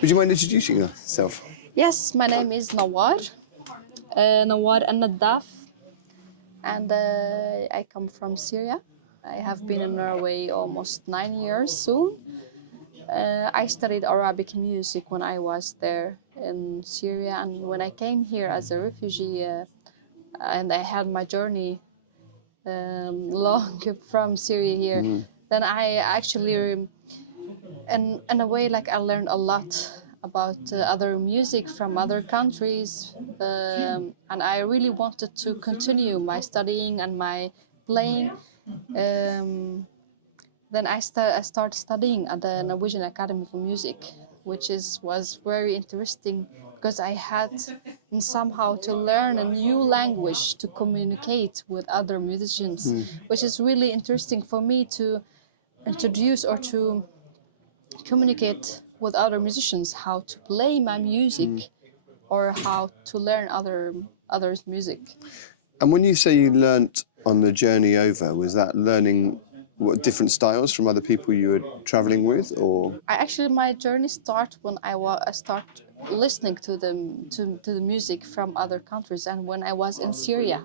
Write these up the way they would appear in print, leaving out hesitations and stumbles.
Would you mind introducing yourself? Yes, my name is Nawar Alnaddaf, and I come from Syria. I have been in Norway almost 9 years soon. I studied Arabic music when I was there in Syria, and when I came here as a refugee, and I had my journey long from Syria here, then I actually, in a way, like I learned a lot about other music from other countries, and I really wanted to continue my studying and my playing. Um, then I started studying at the Norwegian Academy for Music, which was very interesting because I had somehow to learn a new language to communicate with other musicians, which is really interesting for me to introduce or to communicate with other musicians how to play my music or how to learn others' music. And when you say you learnt on the journey over, was that learning what different styles from other people you were traveling with, or? My journey started when I start listening to the music from other countries, and when I was in Syria.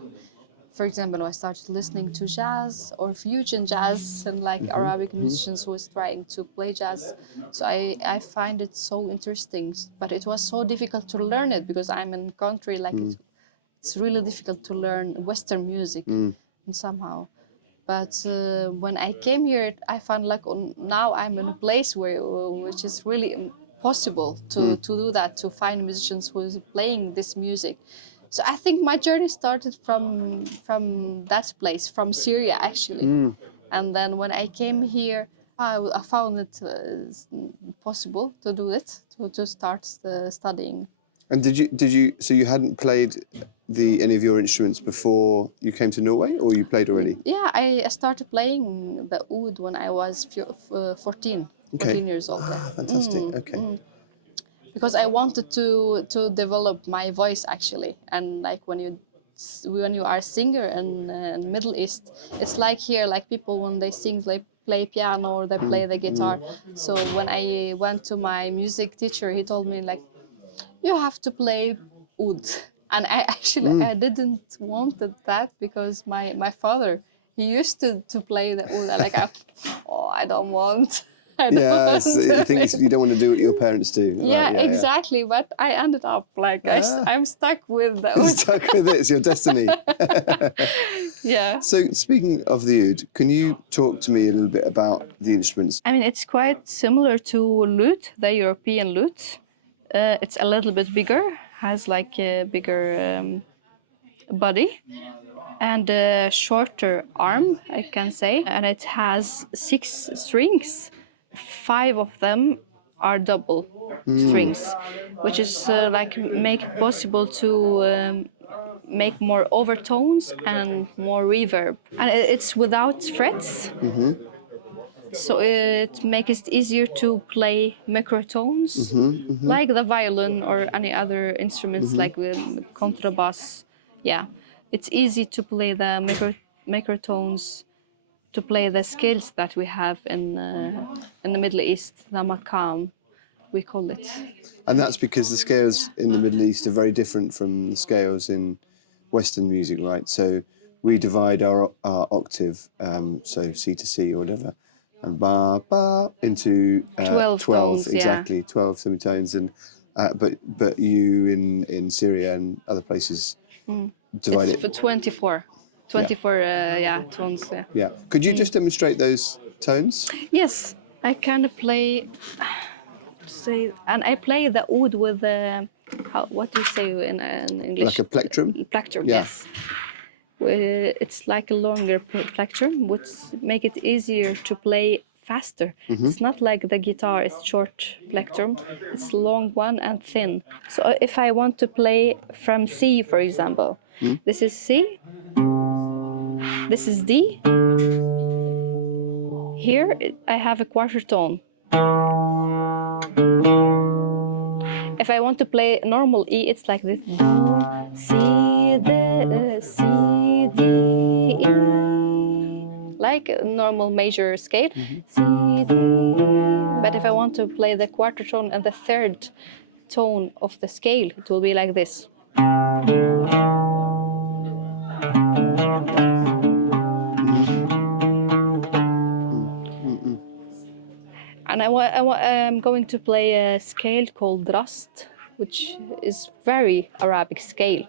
For example, I started listening to jazz or fusion jazz and like Arabic musicians who was trying to play jazz. So I find it so interesting, but it was so difficult to learn it because I'm in a country like it's really difficult to learn Western music and somehow. But when I came here, I found like now I'm in a place which is really possible to do that, to find musicians who is playing this music. So I think my journey started from that place, from Syria actually. And then when I came here, I found it possible to do it, to start studying. And so you hadn't played any of your instruments before you came to Norway, or you played already? Yeah, I started playing the oud when I was 14 years old. Ah, fantastic. Okay. Because I wanted to develop my voice actually, and like when you are a singer in Middle East, it's like here, like people when they sing, they play piano or they play the guitar. So when I went to my music teacher, he told me like, you have to play oud. And I didn't want that because my father, he used to play the oud. I don't want. I don't want you think you don't want to do what your parents do. Yeah, right, exactly. Yeah. But I ended up like I'm stuck with the oud. Stuck with it. It's your destiny. Yeah. So speaking of the oud, can you talk to me a little bit about the instruments? I mean, it's quite similar to lute, the European lute. It's a little bit bigger, has like a bigger body and a shorter arm, I can say. And it has 6 strings. 5 of them are double strings, which is make it possible to make more overtones and more reverb. And it's without frets. So it makes it easier to play microtones, like the violin or any other instruments like the contrabass. Yeah, it's easy to play the microtones, to play the scales that we have in the Middle East, the maqam, we call it. And that's because the scales in the Middle East are very different from the scales in Western music, right? So we divide our octave, so C to C or whatever, and ba ba into 12 tones, exactly, yeah. 12 semitones, and but you in Syria and other places divide it's it for 24 tones. Yeah. Yeah. Could you just demonstrate those tones? Yes, I can play. And I play the oud with what do you say in English? Like a plectrum? Plectrum, Yeah. yes. It's like a longer plectrum, which make it easier to play faster. It's not like the guitar, it's short plectrum. It's long one and thin. So if I want to play from C, for example, this is C, this is D. Here I have a quarter tone. If I want to play normal E, it's like this. Do, C, D, E. like a normal major scale. C, D. But if I want to play the quarter tone and the third tone of the scale, it will be like this. And I'm going to play a scale called Rast, which is very Arabic scale.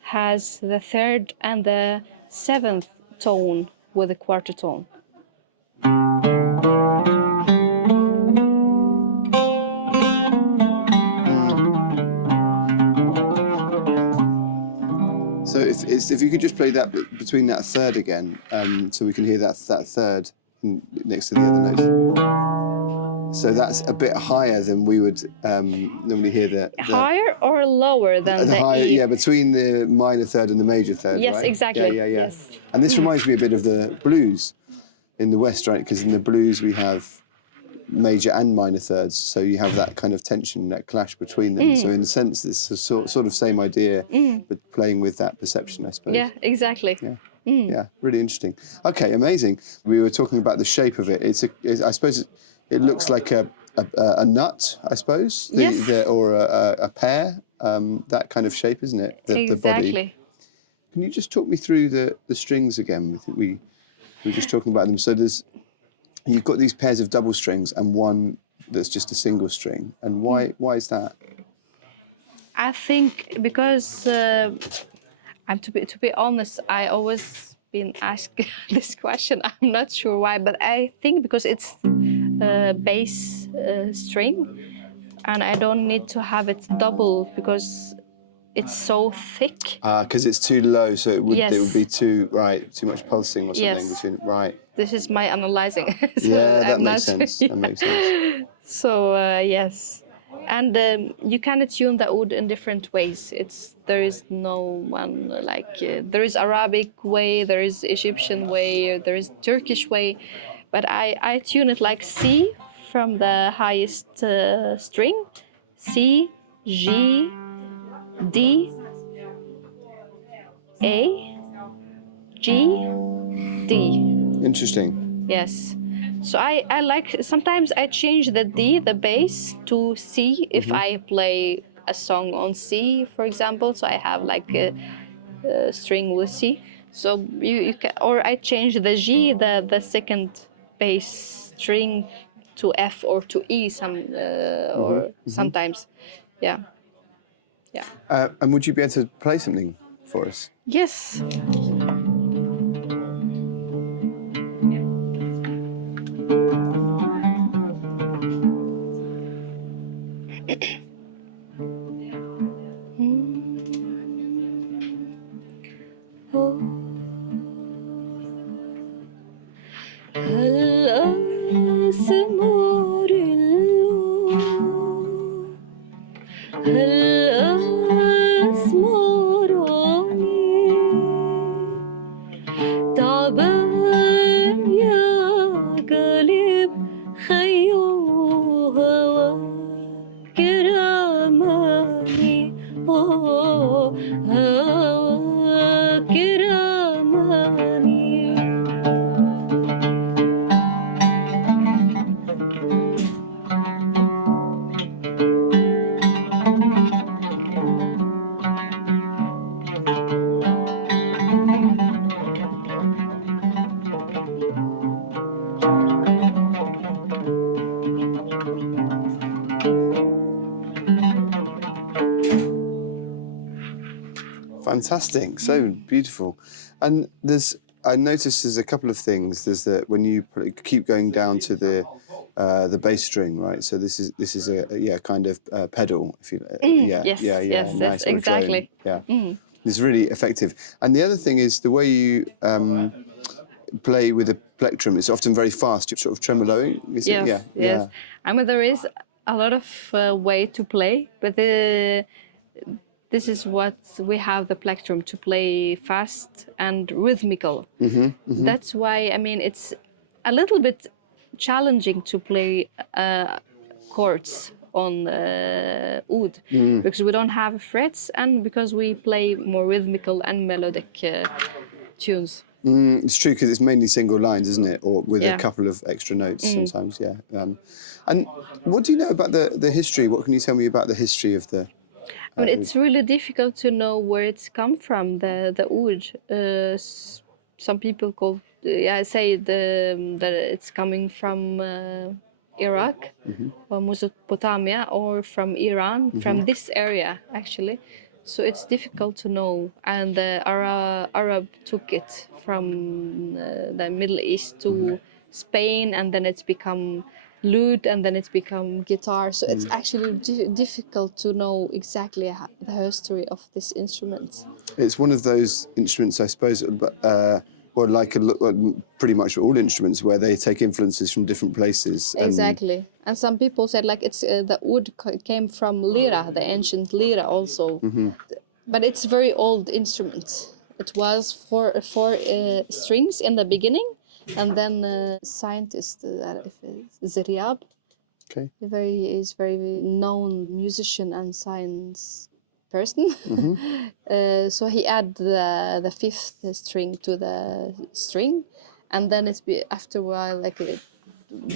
Has the third and the seventh tone with a quarter tone. So if you could just play that between that third again, so we can hear that third next to the other notes. So that's a bit higher than we would normally hear the higher or lower than the higher, E? yeah, between the minor third and the major third, Yes, right? exactly. Yeah. Yes. And this reminds me a bit of the blues in the West, right? Because in the blues we have major and minor thirds, so you have that kind of tension, that clash between them. So in a sense, it's a sort of same idea, but playing with that perception, I suppose. Yeah, exactly. Yeah. Yeah, really interesting. Okay, amazing. We were talking about the shape of it. I suppose it looks like a nut, I suppose, Yes. or a pear, that kind of shape, isn't it? The body. Exactly. Can you just talk me through the strings again? I think we were just talking about them. So you've got these pairs of double strings and one that's just a single string. And why is that? I think because to be honest, I always been asked this question. I'm not sure why, but I think because it's a bass string, and I don't need to have it double because it's so thick. Because it's too low, so it would be too much pulsing or something between right. This is my analyzing. So Yeah, that I'm makes not sense. sure. That makes sense. So yes, and you can tune the oud in different ways. There is no one like there is Arabic way, there is Egyptian way, there is Turkish way, but I tune it like C from the highest string, C, G, D, A, G, D. Interesting. Yes. So I like, sometimes I change the D, the bass, to C if I play a song on C, for example. So I have like a string with C. So you can, or I change the G, the second bass string, to F or to E sometimes. Yeah. Yeah. And would you be able to play something for us? Yes. Fantastic, so beautiful. And I noticed there's a couple of things. There's that when you keep going down to the bass string, right? So this is a kind of pedal, if you Yes, nice exactly. drone. Yeah, it's really effective. And the other thing is the way you play with the plectrum. It's often very fast. You're sort of tremoloing. Is it? Yes. Yeah. I mean, there is a lot of way to play, but this is what we have the plectrum to play fast and rhythmical. That's why, I mean, it's a little bit challenging to play chords on oud because we don't have frets and because we play more rhythmical and melodic tunes. It's true because it's mainly single lines, isn't it? Or with a Yeah. couple of extra notes sometimes, yeah. And what do you know about the history? What can you tell me about the history of the... I mean, it's really difficult to know where it's come from, the oud. Some people say that it's coming from Iraq or Mesopotamia or from Iran, from this area actually. So it's difficult to know. And the Arab took it from the Middle East to Spain, and then it's become lute, and then it's become guitar. So it's actually difficult to know exactly the history of this instrument. It's one of those instruments, I suppose, well, like pretty much all instruments, where they take influences from different places. Exactly. And some people said like it's the oud came from lira, the ancient lira also. But it's very old instrument. It was four strings in the beginning, and then scientist Zariab, Okay. is very known musician and science person. So he added the fifth string to the string, and then after a while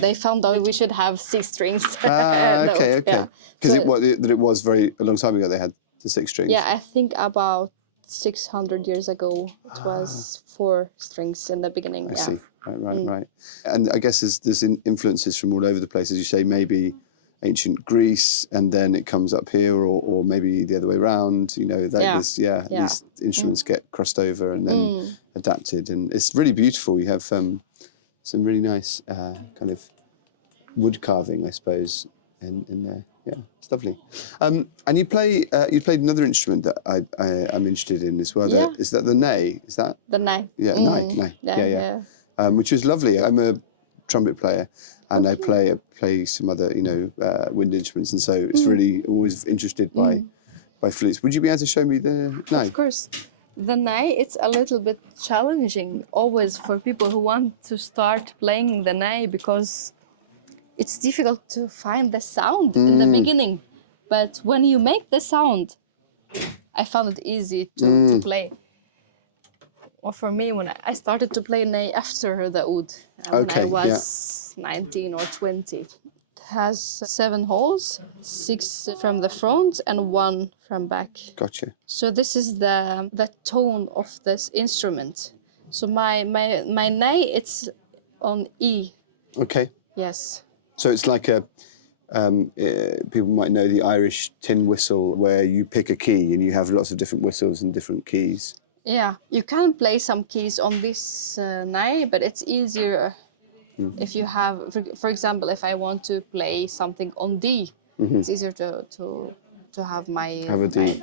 they found out we should have 6 strings. Okay. Yeah. Because So, it was very a long time ago they had the 6 strings. yeah, I think about 600 years ago it was 4 strings in the beginning. I Yeah. see. Right. And I guess there's influences from all over the place, as you say, maybe ancient Greece, and then it comes up here, or maybe the other way around. You know, these instruments get crossed over and then adapted, and it's really beautiful. You have some really nice kind of wood carving, I suppose, in there. Yeah, it's lovely. And you played another instrument that I'm interested in as well. Yeah. Is that the ney? Is that The ney. yeah, ney? Yeah. Which is lovely. I'm a trumpet player, and I play some other wind instruments, and so it's really always interested by flutes. Would you be able to show me the ney? Of course. The ney, it's a little bit challenging always for people who want to start playing the ney, because it's difficult to find the sound in the beginning. But when you make the sound, I found it easy to play. Or for me, when I started to play ney after the oud, when I was 19 or 20. It has 7 holes, 6 from the front and 1 from back. Gotcha. So this is the tone of this instrument. So my ney, it's on E. Okay. Yes. So it's like people might know the Irish tin whistle, where you pick a key and you have lots of different whistles and different keys. Yeah, you can play some keys on this ney, but it's easier if you have, for example, if I want to play something on D, it's easier to have a D,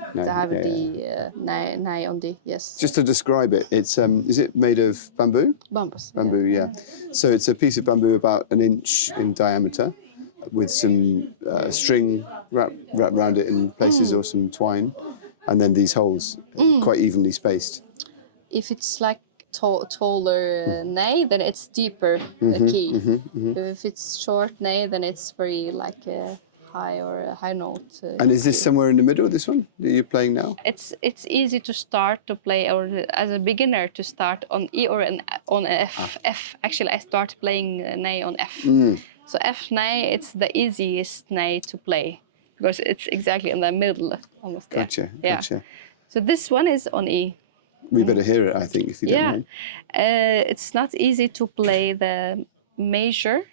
ney on D. Yes. Just to describe it, it's is it made of bamboo? Bamboo, yeah. So it's a piece of bamboo about 1 inch in diameter, with some string wrapped around it in places, or some twine, and then these holes quite evenly spaced. If it's like taller ney, then it's deeper key. If it's short ney, then it's very like a high note. And is this somewhere in the middle, this one that you're playing now? It's easy to start to play, or as a beginner to start on E or on F. F. Actually, I start playing ney on F. So F ney, it's the easiest ney to play, because it's exactly in the middle almost. Gotcha. So this one is on E. We better hear it, I think, if you don't mind. It's not easy to play the major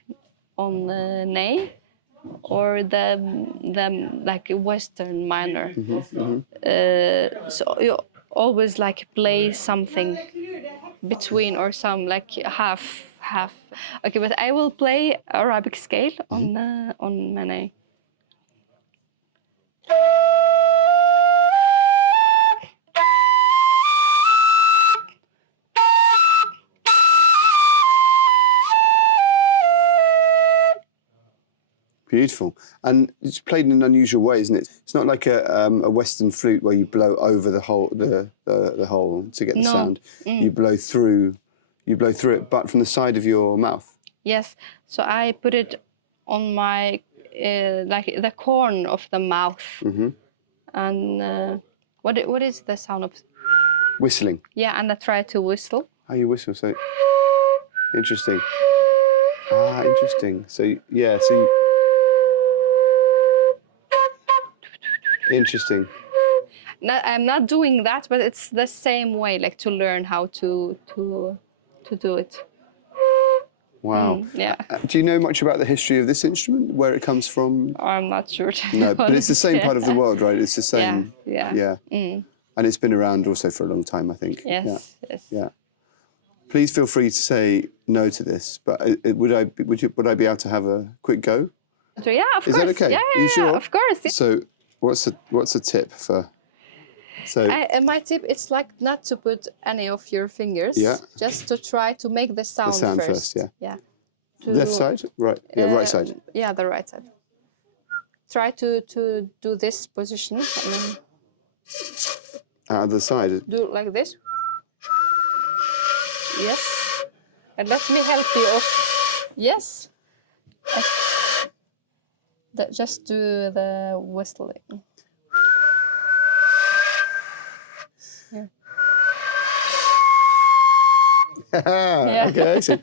on ney, or the like Western minor. So you always like play something between, or some like half. Okay, but I will play Arabic scale on my ney. Beautiful. And it's played in an unusual way, isn't it? It's not like a Western flute where you blow over the hole to get the sound. You blow through it, but from the side of your mouth. Yes. So I put it on my like the corner of the mouth. And what is the sound of? Whistling. Yeah, and I try to whistle. how you whistle. So interesting. Ah, interesting. So yeah, so interesting. I'm not doing that, but it's the same way, like to learn how to do it. Wow. Yeah. Do you know much about the history of this instrument, where it comes from? I'm not sure. To be No, but it's the honest. same part of the world, right? It's the same. Yeah. Yeah. And it's been around also for a long time, I think. Yes. Yeah. Please feel free to say no to this, but would I be able to have a quick go? So, yeah, of Is course. that okay? Yeah, Are you sure? of course. Yeah. So what's a tip for? So my tip is like not to put any of your fingers. Yeah. Just to try to make the sound, first, yeah. Yeah. Left side, right? Yeah, right side. Yeah, the right side. Try to do this position and then Out of the side. do it like this. Yes. And let me help you. Yes. Just do the whistling. Yeah. Yeah. Okay, I see.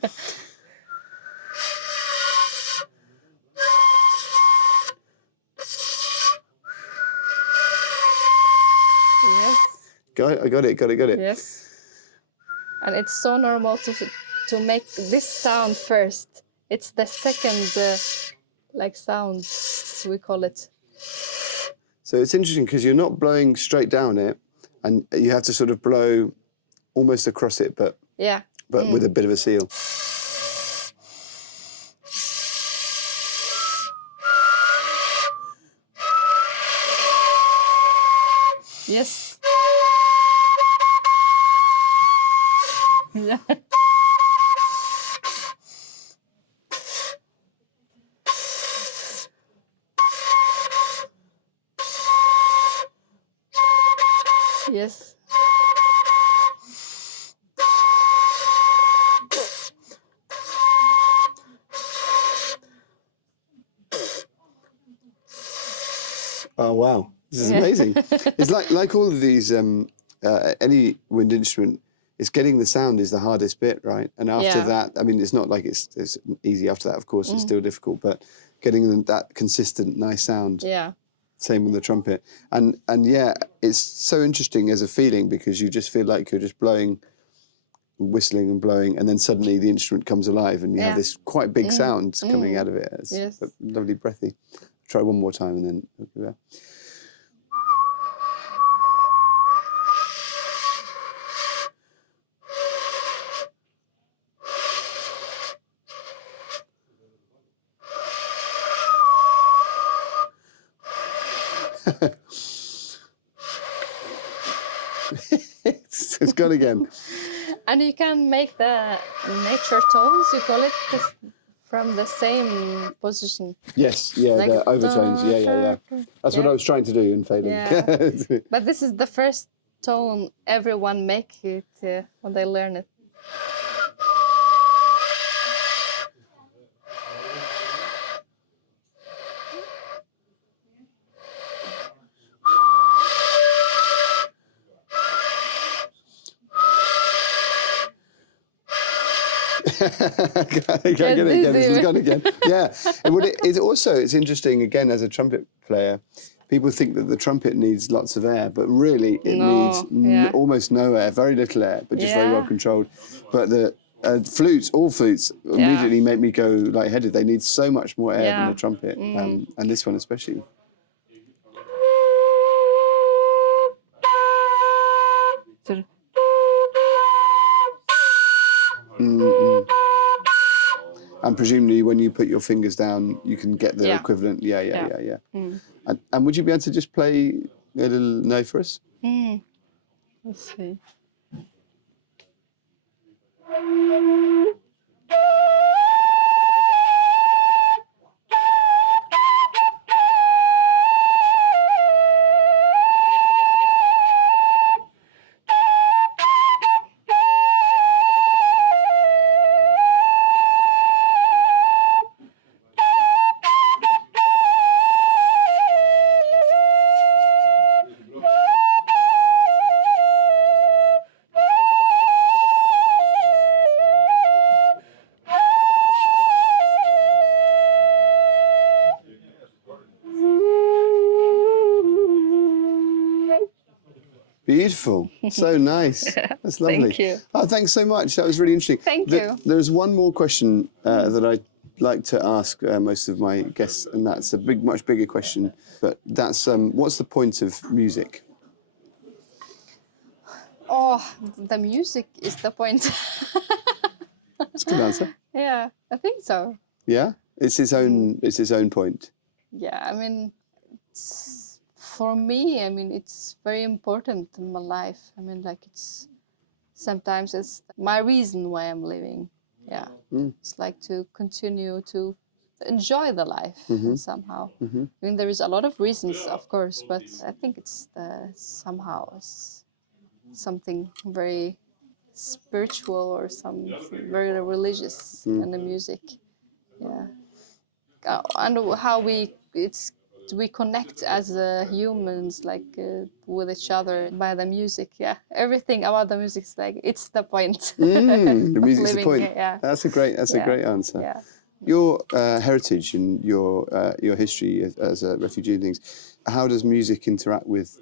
Yes. I got it. Yes. And it's so normal to make this sound first. It's the second sound, we call it. So it's interesting because you're not blowing straight down it, and you have to sort of blow almost across it, but with a bit of a seal. Yes. Yeah. Yes. Oh wow, this is amazing! It's like all of these any wind instrument. It's getting the sound is the hardest bit, right? And after that, I mean, it's not like it's easy after that. Of course, it's still difficult, but getting that consistent, nice sound. Yeah. Same with the trumpet, and yeah, it's so interesting as a feeling because you just feel like you're just blowing, whistling and blowing, and then suddenly the instrument comes alive, and you have this quite big sound coming out of it. It's lovely, breathy. Try one more time, and then we'll go there. It's gone again. And you can make the nature tones, you call it, from the same position. Yes, yeah, like the overtones. Yeah. That's what I was trying to do and failing. Yeah. But this is the first tone everyone make it when they learn it. I get it again. This is gone again. Yeah. It's interesting again as a trumpet player. People think that the trumpet needs lots of air, but really it needs almost no air, very little air, but just very well controlled. But the all flutes immediately make me go lightheaded. They need so much more air than the trumpet, and this one especially. And presumably, when you put your fingers down, you can get the equivalent. Yeah. And would you be able to just play a little Ney for us? Let's see. Beautiful. So nice. That's lovely. Thank you. Oh, thanks so much. That was really interesting. Thank you. There's one more question that I like to ask most of my guests, and that's a much bigger question. But that's what's the point of music? Oh, the music is the point. That's a good answer. Yeah, I think so. Yeah, it's its own. It's its own point. Yeah, I mean, for me, I mean, it's very important in my life. I mean, like sometimes it's my reason why I'm living. Yeah, it's like to continue to enjoy the life somehow. I mean, there is a lot of reasons, of course, but I think it's somehow it's something very spiritual or some very religious in the music. Yeah, and how we connect as humans, like with each other by the music. Yeah, everything about the music is like it's the point. The music's the point. Yeah. That's a great answer. Yeah. Your heritage and your history as a refugee and things. How does music interact with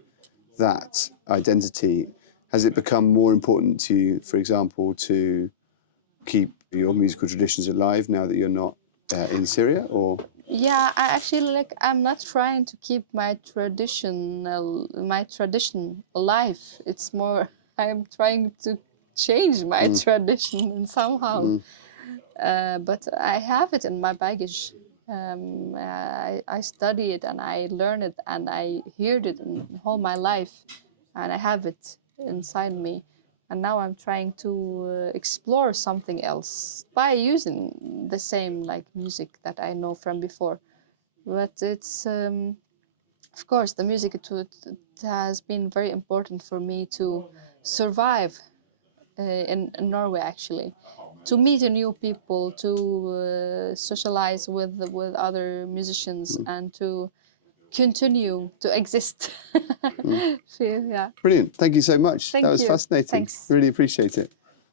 that identity? Has it become more important to you, for example, to keep your musical traditions alive now that you're not in Syria, or? Yeah, I actually I'm not trying to keep my tradition alive. It's more I'm trying to change my tradition somehow. But I have it in my baggage. I study it and I learn it and I heard it in all my life, and I have it inside me. And now I'm trying to explore something else by using the same like music that I know from before. But it's of course the music it has been very important for me to survive in Norway, actually, to meet new people, to socialize with other musicians, and to continue to exist. Yeah. Brilliant. Thank you so much. Thank That was you. fascinating. Thanks. Really appreciate it.